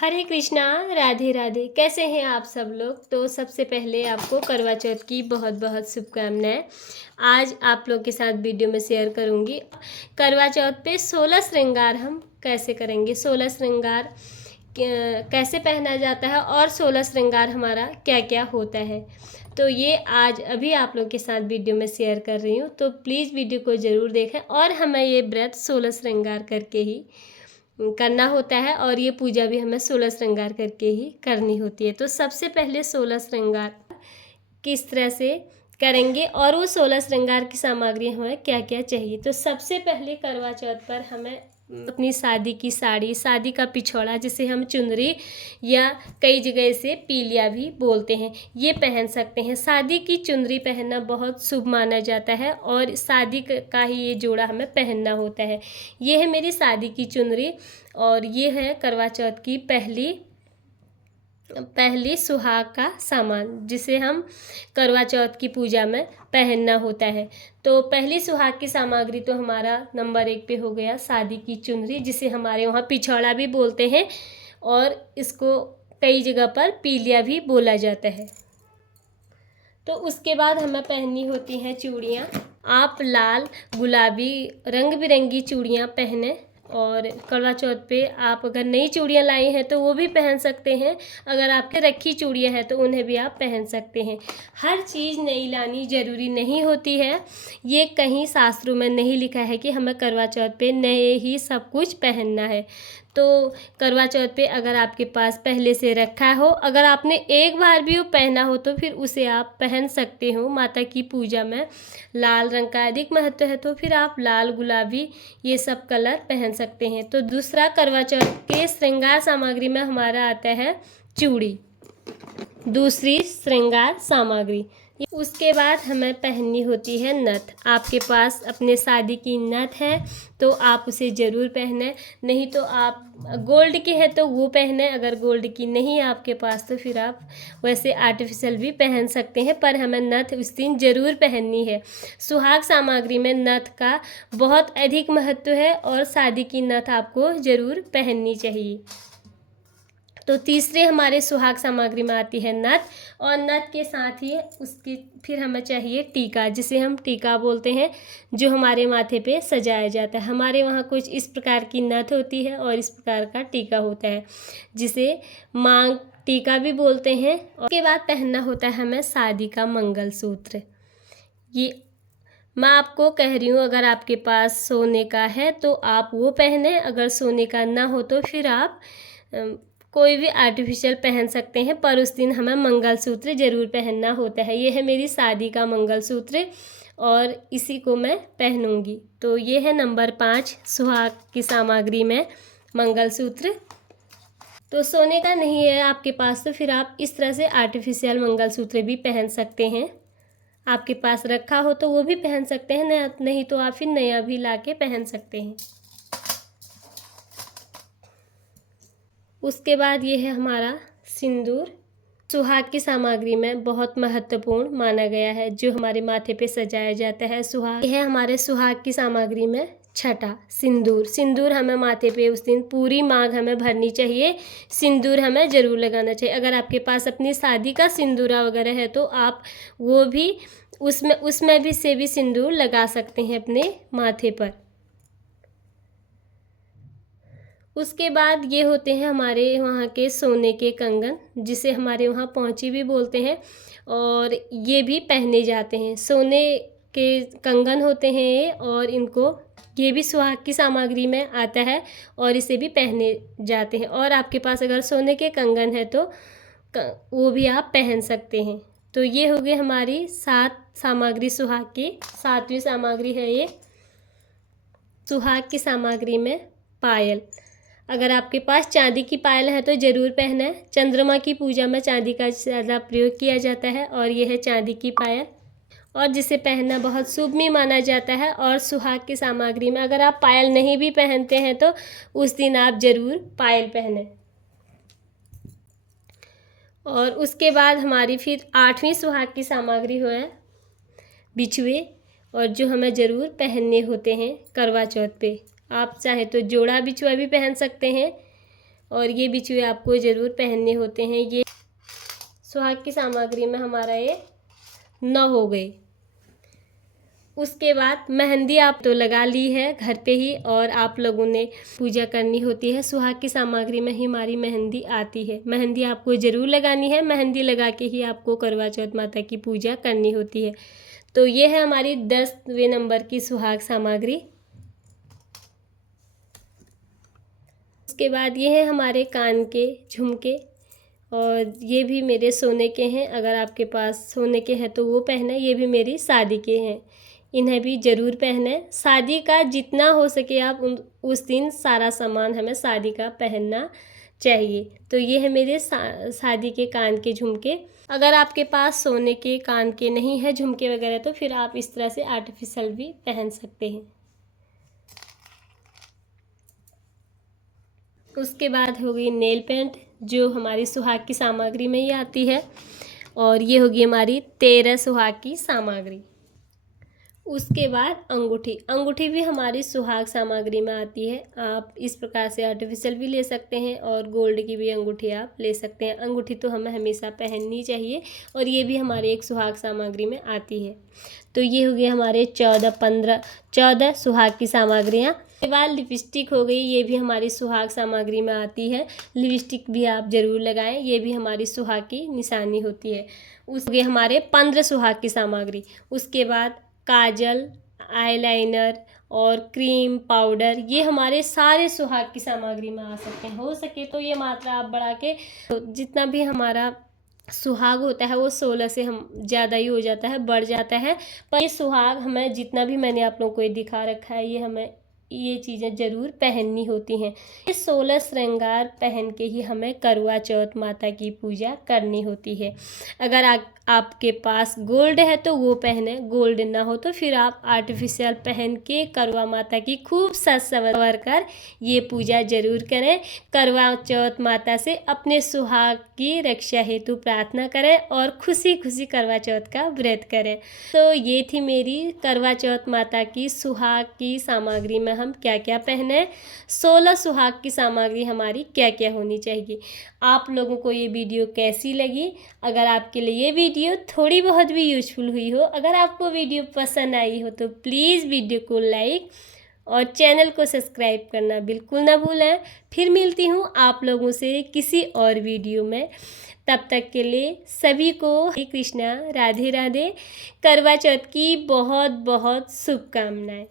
हरे कृष्णा। राधे राधे। कैसे हैं आप सब लोग। तो सबसे पहले आपको करवा चौथ की बहुत बहुत शुभकामनाएं। आज आप लोग के साथ वीडियो में शेयर करूंगी करवा चौथ पे 16 श्रृंगार हम कैसे करेंगे, 16 श्रृंगार कैसे पहना जाता है और 16 श्रृंगार हमारा क्या क्या होता है। तो ये आज अभी आप लोग के साथ वीडियो में शेयर कर रही हूँ। तो प्लीज़ वीडियो को ज़रूर देखें। और हमें ये व्रत 16 श्रृंगार करके ही करना होता है और ये पूजा भी हमें 16 श्रृंगार करके ही करनी होती है। तो सबसे पहले 16 श्रृंगार किस तरह से करेंगे और वो 16 श्रृंगार की सामग्री हमें क्या क्या चाहिए। तो सबसे पहले करवा चौथ पर हमें अपनी शादी की साड़ी, शादी का पिछौड़ा जिसे हम चुनरी या कई जगह से पीलिया भी बोलते हैं, ये पहन सकते हैं। शादी की चुनरी पहनना बहुत शुभ माना जाता है और शादी का ही ये जोड़ा हमें पहनना होता है। ये है मेरी शादी की चुनरी और ये है करवा चौथ की पहली सुहाग का सामान जिसे हम करवा चौथ की पूजा में पहनना होता है। तो पहली सुहाग की सामग्री तो हमारा नंबर 1 पे हो गया शादी की चुनरी, जिसे हमारे वहाँ पिछौड़ा भी बोलते हैं और इसको कई जगह पर पीलिया भी बोला जाता है। तो उसके बाद हमें पहननी होती हैं चूड़ियाँ। आप लाल गुलाबी रंग बिरंगी चूड़ियाँ पहने और करवा चौथ पे आप अगर नई चूड़ियाँ लाई हैं तो वो भी पहन सकते हैं। अगर आपके रखी चूड़ियाँ हैं तो उन्हें भी आप पहन सकते हैं। हर चीज़ नई लानी ज़रूरी नहीं होती है। ये कहीं शास्त्रों में नहीं लिखा है कि हमें करवा चौथ पे नए ही सब कुछ पहनना है। तो करवा चौथ पे अगर आपके पास पहले से रखा हो, अगर आपने एक बार भी वो पहना हो तो फिर उसे आप पहन सकते हो। माता की पूजा में लाल रंग का अधिक महत्व है तो फिर आप लाल गुलाबी ये सब कलर पहन सकते हैं। तो दूसरा करवा चौथ के श्रृंगार सामग्री में हमारा आता है चूड़ी, दूसरी श्रृंगार सामग्री। उसके बाद हमें पहननी होती है नथ। आपके पास अपने शादी की नथ है तो आप उसे ज़रूर पहने, नहीं तो आप गोल्ड की है तो वो पहने। अगर गोल्ड की नहीं है आपके पास तो फिर आप वैसे आर्टिफिशियल भी पहन सकते हैं, पर हमें नथ उस दिन ज़रूर पहननी है। सुहाग सामग्री में नथ का बहुत अधिक महत्व है और शादी की नथ आपको ज़रूर पहननी चाहिए। तो तीसरे हमारे सुहाग सामग्री में आती है नथ और नथ के साथ ही उसकी फिर हमें चाहिए टीका, जिसे हम टीका बोलते हैं, जो हमारे माथे पे सजाया जाता है। हमारे वहाँ कुछ इस प्रकार की नथ होती है और इस प्रकार का टीका होता है जिसे मांग टीका भी बोलते हैं। और उसके बाद पहनना होता है हमें शादी का मंगलसूत्र। ये मैं आपको कह रही हूँ, अगर आपके पास सोने का है तो आप वो पहने, अगर सोने का ना हो तो फिर आप कोई भी आर्टिफिशियल पहन सकते हैं, पर उस दिन हमें मंगलसूत्र ज़रूर पहनना होता है। ये है मेरी शादी का मंगलसूत्र और इसी को मैं पहनूंगी। तो ये है नंबर 5 सुहाग की सामग्री में मंगलसूत्र। तो सोने का नहीं है आपके पास तो फिर आप इस तरह से आर्टिफिशियल मंगलसूत्र भी पहन सकते हैं। आपके पास रखा हो तो वो भी पहन सकते हैं, नहीं तो आप फिर नया भी ला के पहन सकते हैं। उसके बाद ये है हमारा सिंदूर। सुहाग की सामग्री में बहुत महत्वपूर्ण माना गया है, जो हमारे माथे पे सजाया जाता है। सुहाग यह है हमारे सुहाग की सामग्री में छठा सिंदूर। सिंदूर हमें माथे पे उस दिन पूरी मांग हमें भरनी चाहिए, सिंदूर हमें ज़रूर लगाना चाहिए। अगर आपके पास अपनी शादी का सिंदूरा वगैरह है तो आप वो भी उसमें भी से भी सिंदूर लगा सकते हैं अपने माथे पर। उसके बाद ये होते हैं हमारे वहाँ के सोने के कंगन, जिसे हमारे वहाँ पौंची भी बोलते हैं और ये भी पहने जाते हैं। सोने के कंगन होते हैं ये और ये भी सुहाग की सामग्री में आता है और इसे भी पहने जाते हैं। और आपके पास अगर सोने के कंगन है तो वो भी आप पहन सकते हैं। तो ये हो गई हमारी 7 सामग्री सुहाग की। 7वीं सामग्री है ये सुहाग की सामग्री में पायल। अगर आपके पास चांदी की पायल है तो ज़रूर पहने। चंद्रमा की पूजा में चांदी का ज़्यादा प्रयोग किया जाता है और यह है चांदी की पायल और जिसे पहनना बहुत शुभ भी माना जाता है। और सुहाग की सामग्री में अगर आप पायल नहीं भी पहनते हैं तो उस दिन आप ज़रूर पायल पहने। और उसके बाद हमारी फिर 8वीं सुहाग की सामग्री है बिछुए, और जो हमें ज़रूर पहनने होते हैं करवा चौथ पे। आप चाहे तो जोड़ा बिछुआ भी पहन सकते हैं और ये बिछुए आपको ज़रूर पहनने होते हैं। ये सुहाग की सामग्री में हमारा ये 9 हो गए। उसके बाद मेहंदी आप तो लगा ली है घर पे ही, और आप लोगों ने पूजा करनी होती है। सुहाग की सामग्री में ही हमारी मेहंदी आती है। मेहंदी आपको ज़रूर लगानी है, मेहंदी लगा के ही आपको करवा चौथ माता की पूजा करनी होती है। तो ये है हमारी 10वें नंबर की सुहाग सामग्री। उसके बाद ये है हमारे कान के झुमके, और ये भी मेरे सोने के हैं। अगर आपके पास सोने के हैं तो वो पहने। ये भी मेरी शादी के हैं, इन्हें भी ज़रूर पहने। शादी का जितना हो सके आप उस दिन सारा सामान हमें शादी का पहनना चाहिए। तो ये है मेरे शादी के कान के झुमके। अगर आपके पास सोने के कान के नहीं है झुमके वगैरह, तो फिर आप इस तरह से आर्टिफिशियल भी पहन सकते हैं। उसके बाद होगी नेल पेंट, जो हमारी सुहाग की सामग्री में ही आती है, और ये होगी हमारी 13 सुहाग की सामग्री। उसके बाद अंगूठी, अंगूठी भी हमारी सुहाग सामग्री में आती है। आप इस प्रकार से आर्टिफिशियल भी ले सकते हैं, और गोल्ड की भी अंगूठी आप ले सकते हैं। अंगूठी तो हमें हमेशा पहननी चाहिए, और ये भी हमारे एक सुहाग सामग्री में आती है। तो ये हो गए हमारे 14 सुहाग की सामग्रियाँ। उसके बाद लिपस्टिक हो गई, ये भी हमारी सुहाग सामग्री में आती है। लिपस्टिक भी आप ज़रूर लगाएं, ये भी हमारी सुहाग की निशानी होती है। उसके हमारे 15 सुहाग की सामग्री। उसके बाद काजल, आईलाइनर और क्रीम पाउडर, ये हमारे सारे सुहाग की सामग्री में आ सकते हैं। हो सके तो ये मात्रा आप बढ़ा के, जितना भी हमारा सुहाग होता है वो 16 से हम ज़्यादा ही हो जाता है, बढ़ जाता है। पर ये सुहाग हमें जितना भी मैंने आप लोगों को ये दिखा रखा है, ये हमें ये चीज़ें ज़रूर पहननी होती हैं। ये 16 श्रृंगार पहन के ही हमें करवा चौथ माता की पूजा करनी होती है। अगर आपके पास गोल्ड है तो वो पहने, गोल्ड ना हो तो फिर आप आर्टिफिशियल पहन के करवा माता की खूब सज संवर कर ये पूजा ज़रूर करें। करवा चौथ माता से अपने सुहाग की रक्षा हेतु प्रार्थना करें, और खुशी खुशी करवा चौथ का व्रत करें। तो ये थी मेरी करवा चौथ माता की सुहाग की सामग्री में हम क्या क्या पहने, 16 सुहाग की सामग्री हमारी क्या क्या होनी चाहिए। आप लोगों को ये वीडियो कैसी लगी? अगर आपके लिए ये वीडियो थोड़ी बहुत भी यूजफुल हुई हो, अगर आपको वीडियो पसंद आई हो, तो प्लीज़ वीडियो को लाइक और चैनल को सब्सक्राइब करना बिल्कुल ना भूलें। फिर मिलती हूँ आप लोगों से किसी और वीडियो में। तब तक के लिए सभी को हरे कृष्णा, राधे राधे। करवा चौथ की बहुत बहुत शुभकामनाएं।